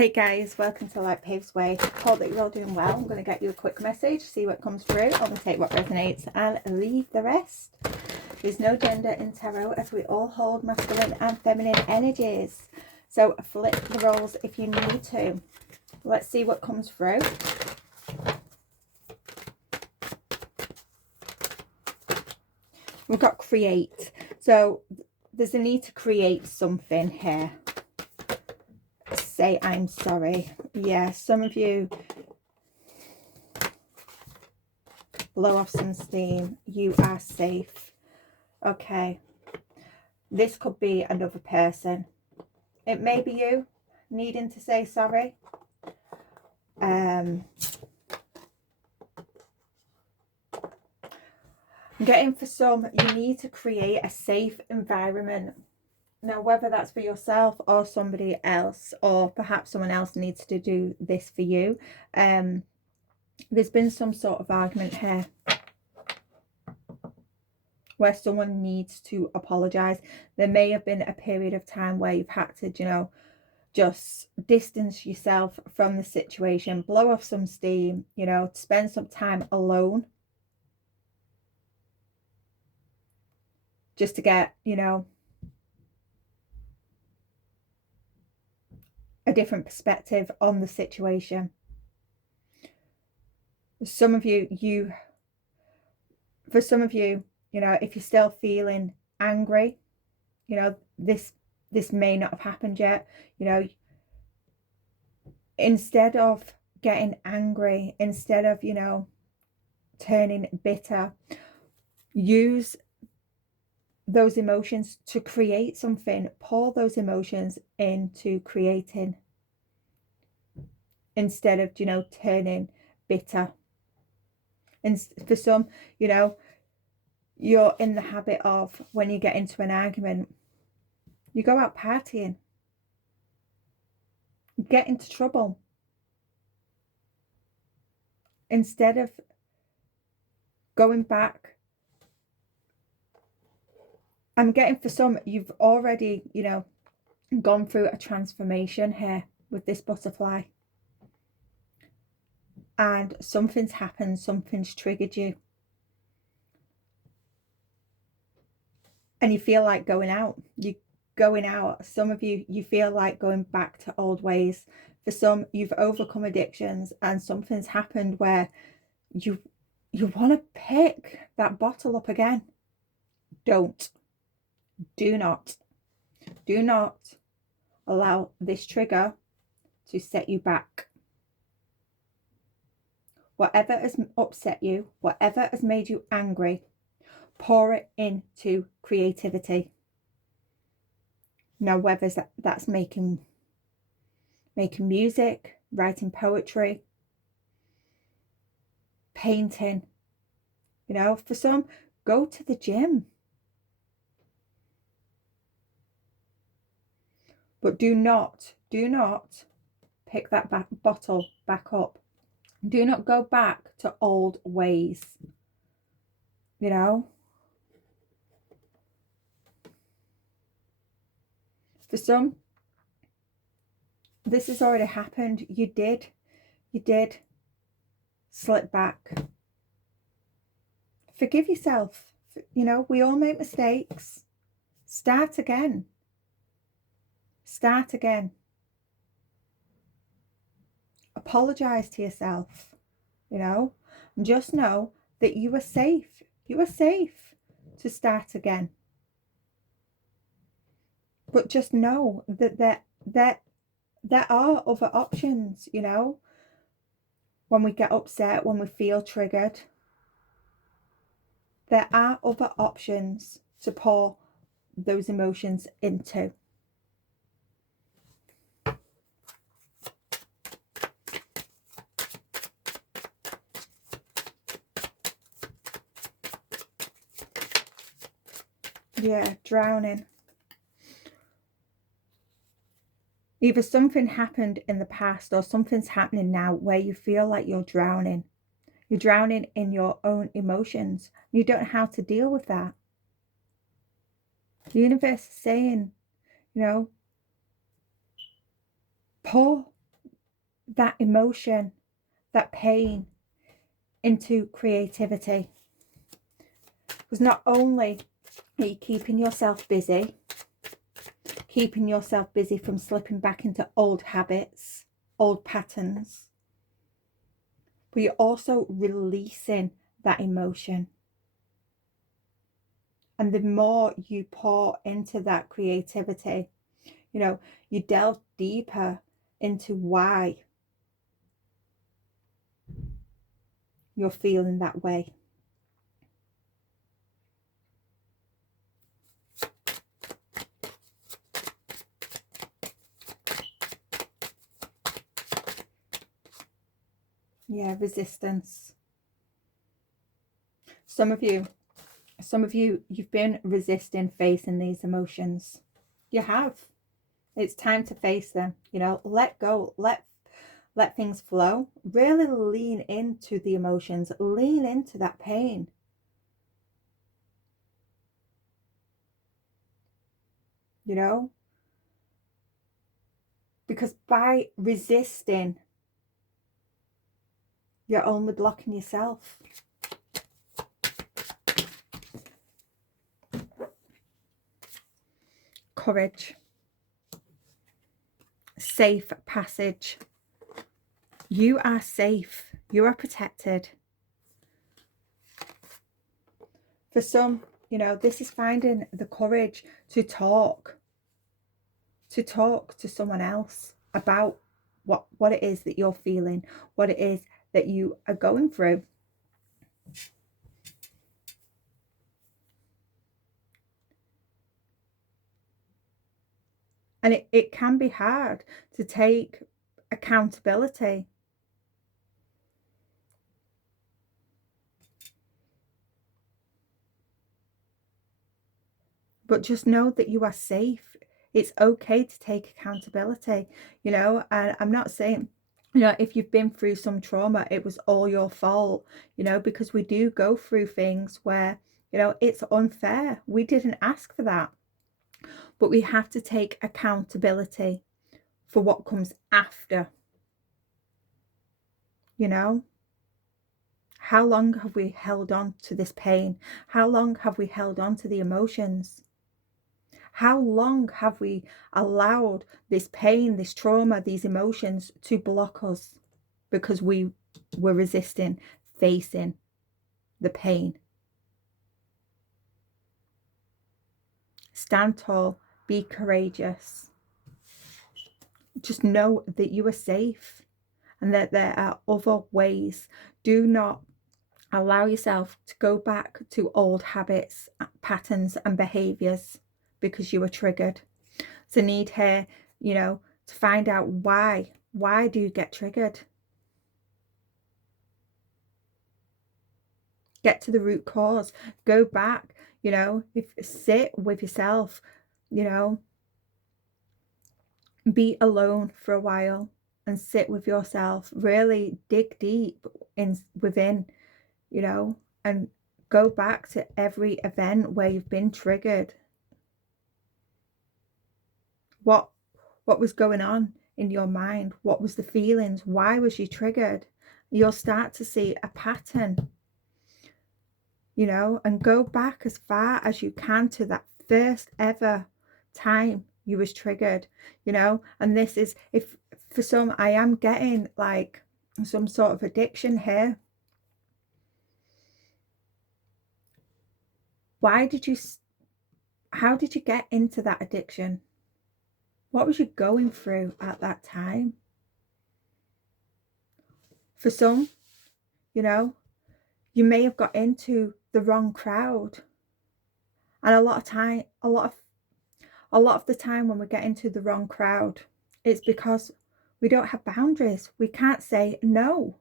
Hey guys, welcome to Light Paves Way. Hope that you're all doing well. I'm going to get you a quick message, see what comes through. I'm going to take what resonates and leave the rest. There's no gender in tarot as we all hold masculine and feminine energies. So flip the roles if you need to. Let's see what comes through. We've got create. So there's a need to create something here. Say I'm sorry. Yeah, some of you blow off some steam. You are safe. Okay. This could be another person. It may be you needing to say sorry. I'm getting for some, you need to create a safe environment. Now, whether that's for yourself or somebody else, or perhaps someone else needs to do this for you. There's been some sort of argument here where someone needs to apologize. There may have been a period of time where you've had to, just distance yourself from the situation, blow off some steam, spend some time alone. Just to get, a different perspective on the situation. Some of you, for some of you, if you're still feeling angry, this may not have happened yet. Instead of getting angry, instead of, turning bitter, use those emotions to create something. Pour those emotions into creating instead of, turning bitter. And for some, you're in the habit of, when you get into an argument, you go out partying, get into trouble, instead of going back. I'm getting for some, you've already, gone through a transformation here with this butterfly. And something's happened, something's triggered you. And you feel like going out. You're going out. Some of you, you feel like going back to old ways. For some, you've overcome addictions and something's happened where you want to pick that bottle up again. Don't. Do not allow this trigger to set you back. Whatever has upset you, whatever has made you angry, pour it into creativity. Now, whether that's making music, writing poetry, painting, for some, go to the gym. But do not pick that bottle back up. Do not go back to old ways. For some, this has already happened. You did slip back. Forgive yourself. We all make mistakes. Start again. Apologize to yourself, and just know that you are safe. You are safe to start again. But just know that there are other options, when we get upset, when we feel triggered. There are other options to pour those emotions into. Yeah, drowning. Either something happened in the past or something's happening now where you feel like you're drowning. You're drowning in your own emotions. You don't know how to deal with that. The universe is saying, pour that emotion, that pain into creativity. Because not only are you keeping yourself busy from slipping back into old habits, old patterns, but you're also releasing that emotion. And the more you pour into that creativity, you delve deeper into why you're feeling that way. Yeah, resistance. Some of you, you've been resisting facing these emotions. You have. It's time to face them. Let go, let things flow. Really lean into the emotions, lean into that pain. Because by resisting, you're only blocking yourself. Courage. Safe passage. You are safe. You are protected. For some, this is finding the courage to talk to someone else about what it is that you're feeling, what it is that you are going through. And it can be hard to take accountability. But just know that you are safe. It's okay to take accountability, and I'm not saying, if you've been through some trauma, it was all your fault, because we do go through things where, it's unfair. We didn't ask for that. But we have to take accountability for what comes after. How long have we held on to this pain? How long have we held on to the emotions? How long have we allowed this pain, this trauma, these emotions to block us because we were resisting facing the pain? Stand tall, be courageous. Just know that you are safe and that there are other ways. Do not allow yourself to go back to old habits, patterns and behaviors because you were triggered. So need here, to find out why do you get triggered? Get to the root cause. Go back, sit with yourself, be alone for a while and sit with yourself. Really dig deep within, and go back to every event where you've been triggered. What was going on in your mind? What was the feelings? Why was you triggered? You'll start to see a pattern, and go back as far as you can to that first ever time you was triggered, and this is, if for some, I am getting like some sort of addiction here. How did you get into that addiction? What was you going through at that time? For some, you may have got into the wrong crowd. And a lot of the time when we get into the wrong crowd, it's because we don't have boundaries. We can't say no.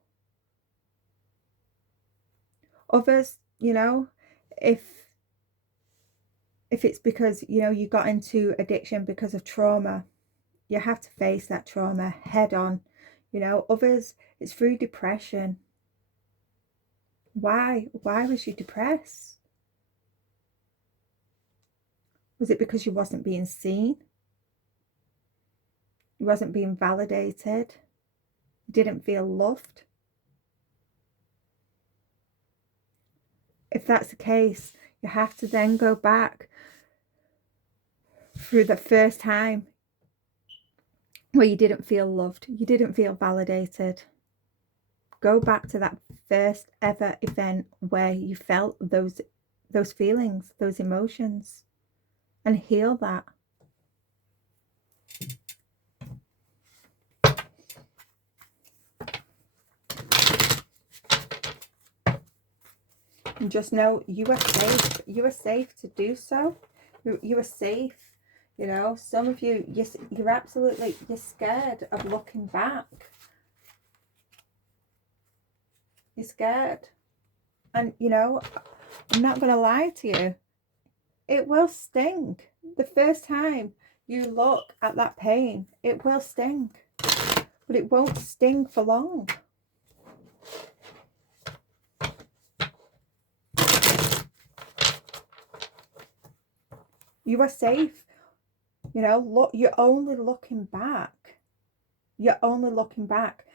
Others, if it's because, you got into addiction because of trauma, you have to face that trauma head on. Others, it's through depression. Why was you depressed? Was it because you wasn't being seen? You wasn't being validated? You didn't feel loved. If that's the case, you have to then go back through the first time where you didn't feel loved, you didn't feel validated. Go back to that first ever event where you felt those feelings, those emotions, and heal that. And just know you are safe. You are safe to do so. You are safe. You know, some of you, you're absolutely, you're scared of looking back. You're scared. And, you know, I'm not going to lie to you. It will sting. The first time you look at that pain, it will sting. But it won't sting for long. You are safe. You know, look, you're only looking back. You're only looking back.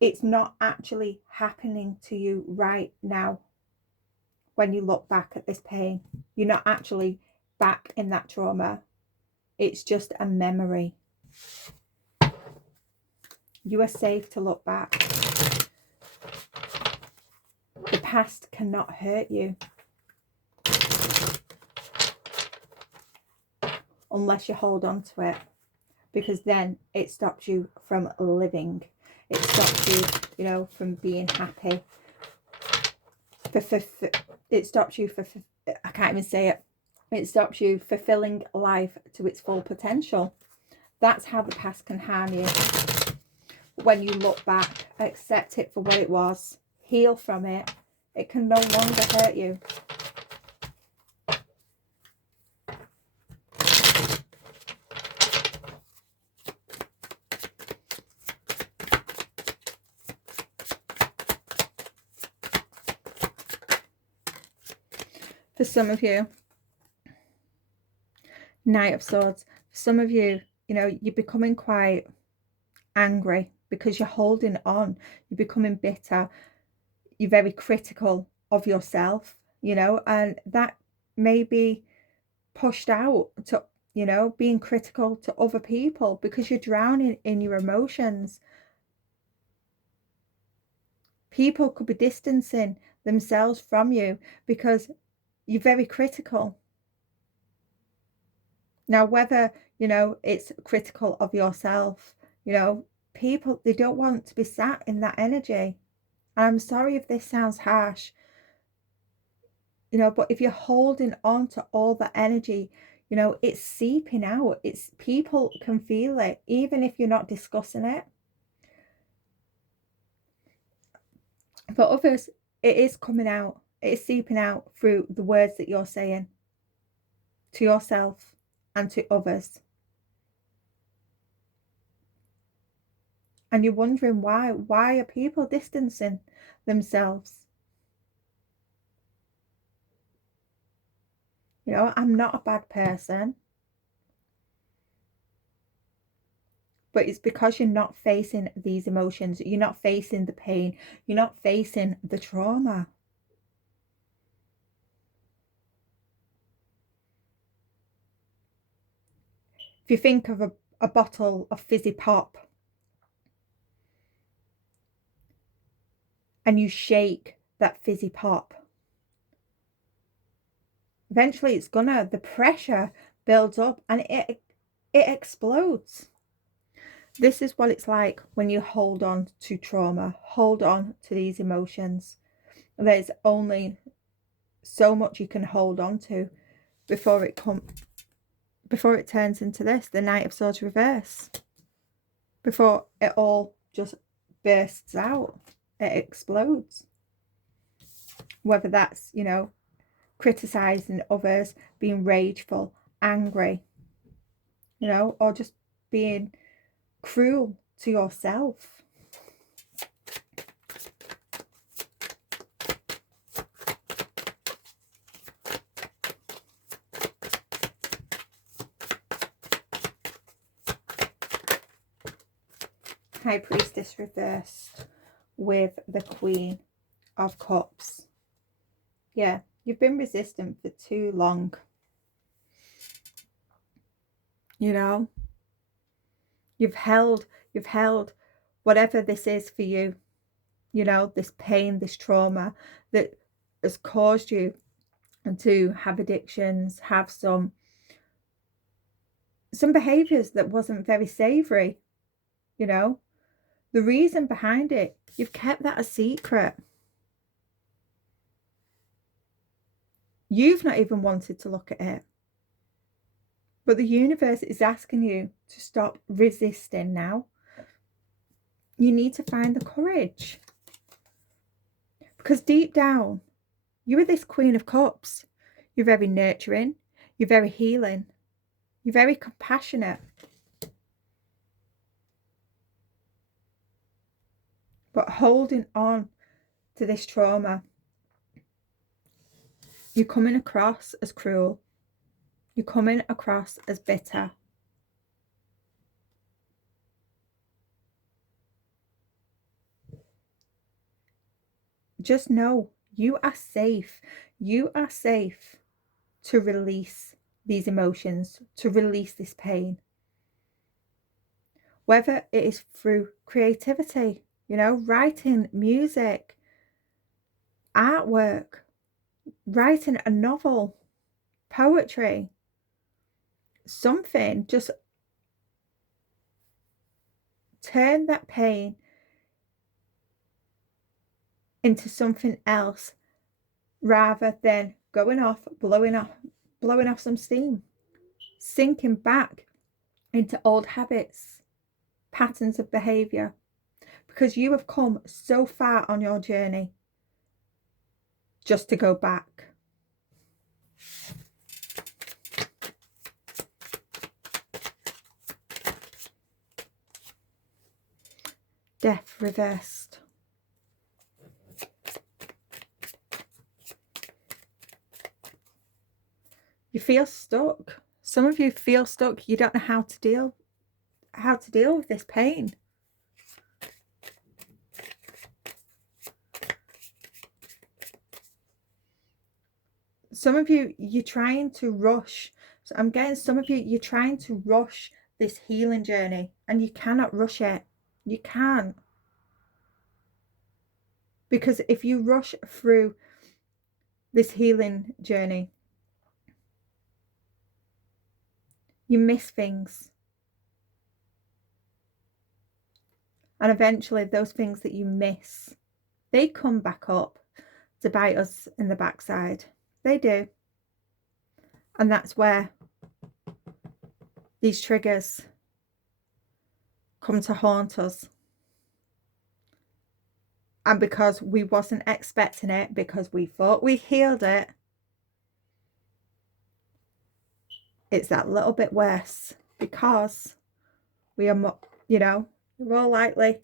It's not actually happening to you right now. When you look back at this pain, you're not actually back in that trauma. It's just a memory. You are safe to look back. The past cannot hurt you. Unless you hold on to it. Because then it stops you from living. It stops you, you know, from being happy. It stops you I can't even say it. It stops you fulfilling life to its full potential. That's how the past can harm you. When you look back, accept it for what it was, heal from it, it can no longer hurt you. For some of you, Knight of Swords, for some of you, you know, you're becoming quite angry because you're holding on. You're becoming bitter. You're very critical of yourself, you know, and that may be pushed out to, you know, being critical to other people because you're drowning in your emotions. People could be distancing themselves from you because you're very critical. Now, whether, you know, it's critical of yourself, you know, people, they don't want to be sat in that energy. I'm sorry if this sounds harsh, you know, but if you're holding on to all the energy, you know, it's seeping out. It's, people can feel it, even if you're not discussing it. For others, it is coming out. It's seeping out through the words that you're saying to yourself and to others. And you're wondering why. Why are people distancing themselves? You know, I'm not a bad person. But it's because you're not facing these emotions. You're not facing the pain. You're not facing the trauma. If you think of a bottle of fizzy pop and you shake that fizzy pop, eventually it's gonna, the pressure builds up and it explodes. This is what it's like when you hold on to trauma, hold on to these emotions. There's only so much you can hold on to before it turns into this, the Knight of Swords reverse. Before it all just bursts out, it explodes. Whether that's, you know, criticizing others, being rageful, angry, you know, or just being cruel to yourself. High Priestess reversed with the Queen of Cups. Yeah, you've been resistant for too long. You know, you've held whatever this is for you, you know, this pain, this trauma that has caused you to have addictions, have some behaviors that wasn't very savory, you know. The reason behind it, you've kept that a secret. You've not even wanted to look at it. But the universe is asking you to stop resisting now. You need to find the courage. Because deep down, you are this Queen of Cups. You're very nurturing. You're very healing. You're very compassionate. But holding on to this trauma, you're coming across as cruel. You're coming across as bitter. Just know you are safe. You are safe to release these emotions, to release this pain. Whether it is through creativity, you know, writing music, artwork, writing a novel, poetry, something, just turn that pain into something else rather than going off, blowing off some steam, sinking back into old habits, patterns of behavior, because you have come so far on your journey just to go back. Death reversed. You feel stuck. Some of you feel stuck. You don't know how to deal with this pain. Some of you, you're trying to rush. So I'm getting some of you, you're trying to rush this healing journey, and you cannot rush it. You can't. Because if you rush through this healing journey, you miss things. And eventually those things that you miss, they come back up to bite us in the backside. They do. And that's where these triggers come to haunt us. And because we wasn't expecting it, because we thought we healed it, it's that little bit worse, because we are, you know, more likely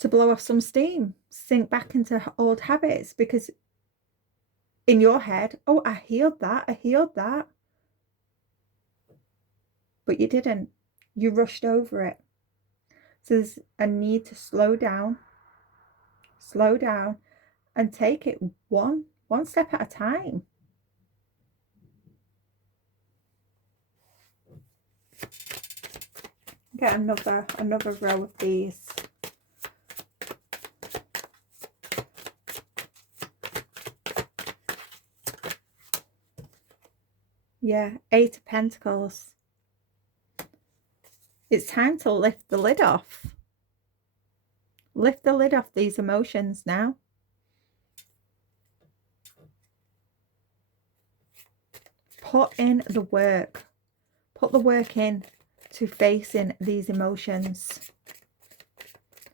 to blow off some steam, sink back into old habits, because in your head, oh, I healed that. But you didn't. You rushed over it. So there's a need to slow down and take it one step at a time. Get another row of these. Yeah, 8 of Pentacles. It's time to lift the lid off. Lift the lid off these emotions now. Put in the work. Put the work in to facing these emotions,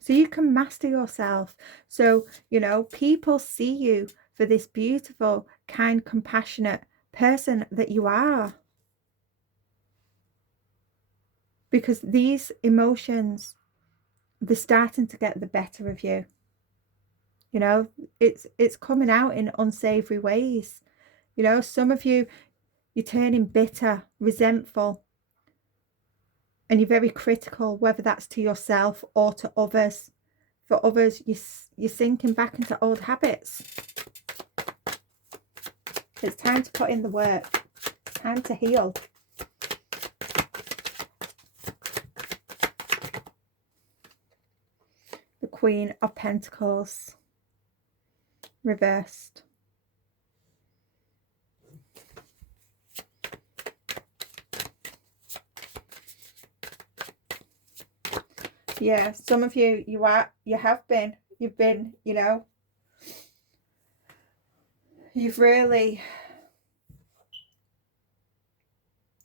so you can master yourself. So, you know, people see you for this beautiful, kind, compassionate person that you are. Because these emotions, they're starting to get the better of you. You know, it's coming out in unsavory ways. You know, some of you, you're turning bitter, resentful. And you're very critical, whether that's to yourself or to others. For others, you're sinking back into old habits. It's time to put in the work. It's time to heal. The Queen of Pentacles. Reversed. Yeah, some of you, you've been, you know, you've really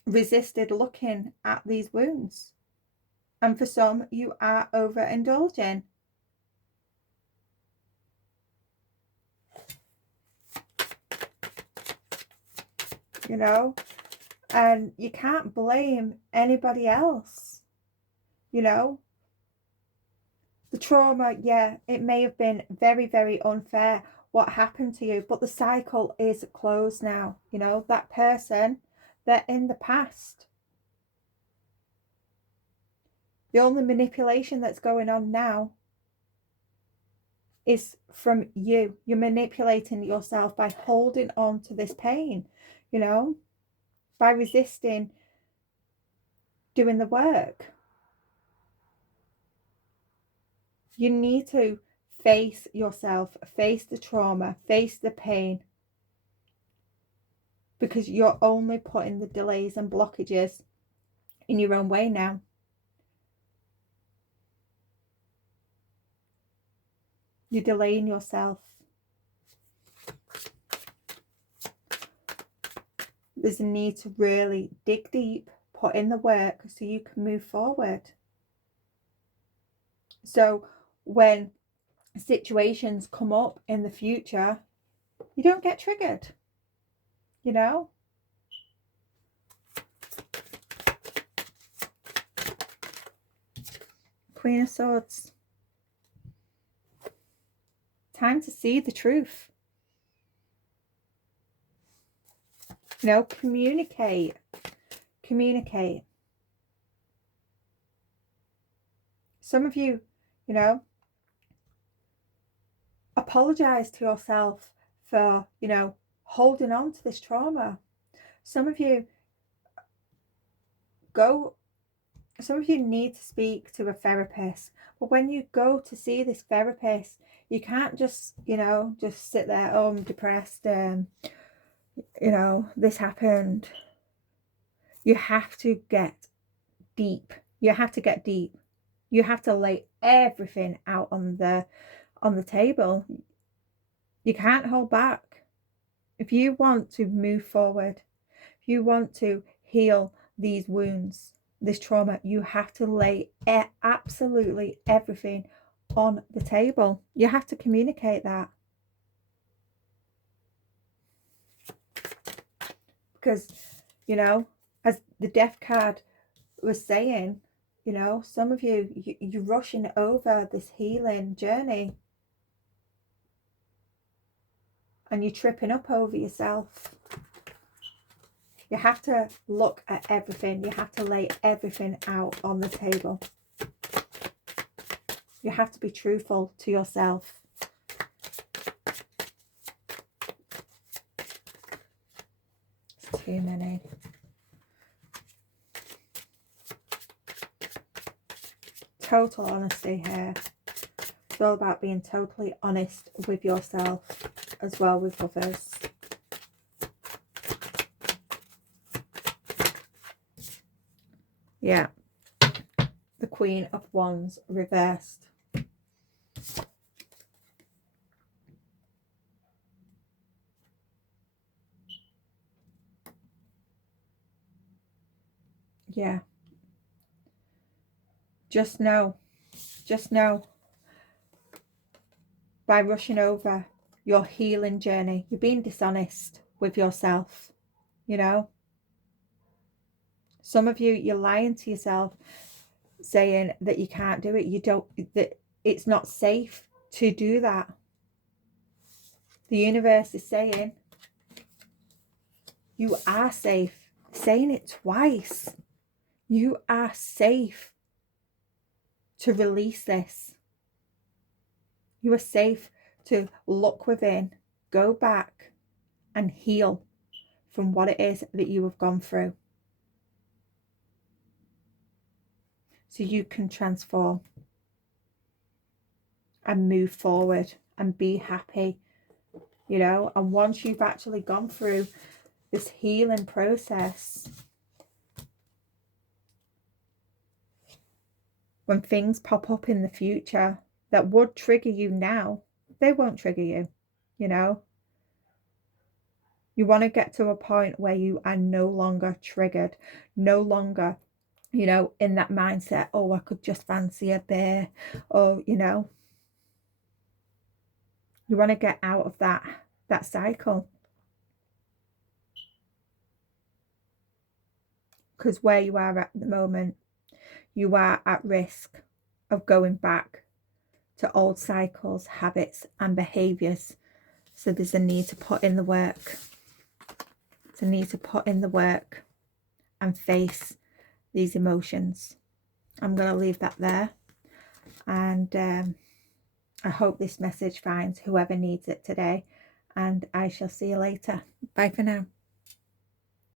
resisted looking at these wounds. And for some, you are overindulging. You know, and you can't blame anybody else. You know, the trauma, yeah, it may have been very, very unfair what happened to you, but the cycle is closed now. You know, that person, they're in the past. The only manipulation that's going on now is from you. You're manipulating yourself by holding on to this pain, you know, by resisting doing the work. You need to face yourself, face the trauma, face the pain, because you're only putting the delays and blockages in your own way now. You're delaying yourself. There's a need to really dig deep, put in the work so you can move forward. So when situations come up in the future, you don't get triggered, you know? Queen of Swords. Time to see the truth. You know, communicate. Communicate. Some of you, you know, apologize to yourself for, you know, holding on to this trauma. Some of you need to speak to a therapist, but when you go to see this therapist, you can't just, you know, just sit there, oh, I'm depressed, you know, this happened. You have to get deep. You have to get deep. You have to lay everything out on the table. You can't hold back. If you want to move forward, if you want to heal these wounds, this trauma, you have to lay absolutely everything on the table. You have to communicate that. Because, you know, as the Death card was saying, you know, some of you're rushing over this healing journey and you're tripping up over yourself. You have to look at everything. You have to lay everything out on the table. You have to be truthful to yourself. It's too many. Total honesty here. It's all about being totally honest with yourself as well with others. Yeah. The Queen of Wands reversed. Yeah. Just know, by rushing over your healing journey, you're being dishonest with yourself, you know. Some of you, you're lying to yourself, saying that you can't do it. You don't, that it's not safe to do that. The universe is saying you are safe. Saying it twice. You are safe to release this. You are safe to look within, go back and heal from what it is that you have gone through. So you can transform and move forward and be happy, you know. And once you've actually gone through this healing process, when things pop up in the future that would trigger you now, they won't trigger you, you know. You want to get to a point where you are no longer triggered, no longer, you know, in that mindset, oh, I could just fancy a beer, or, you know, you want to get out of that cycle. Because where you are at the moment, you are at risk of going back to old cycles, habits and behaviours. So there's a need to put in the work. There's a need to put in the work and face these emotions. I'm going to leave that there. And I hope this message finds whoever needs it today. And I shall see you later. Bye for now.